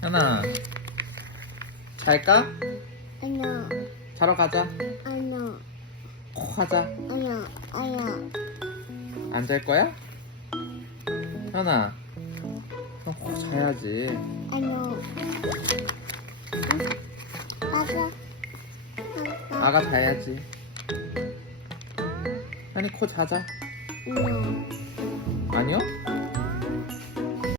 현아, 잘까? 아니야. 자러 가자. 아니야. 콕 하자. 아니야. 아니야. 안 잘 거야? 현아, 콕 자야지. 아니야. 맞아. 아가 자야지. 현이 코 자자. 아니야. 아니요?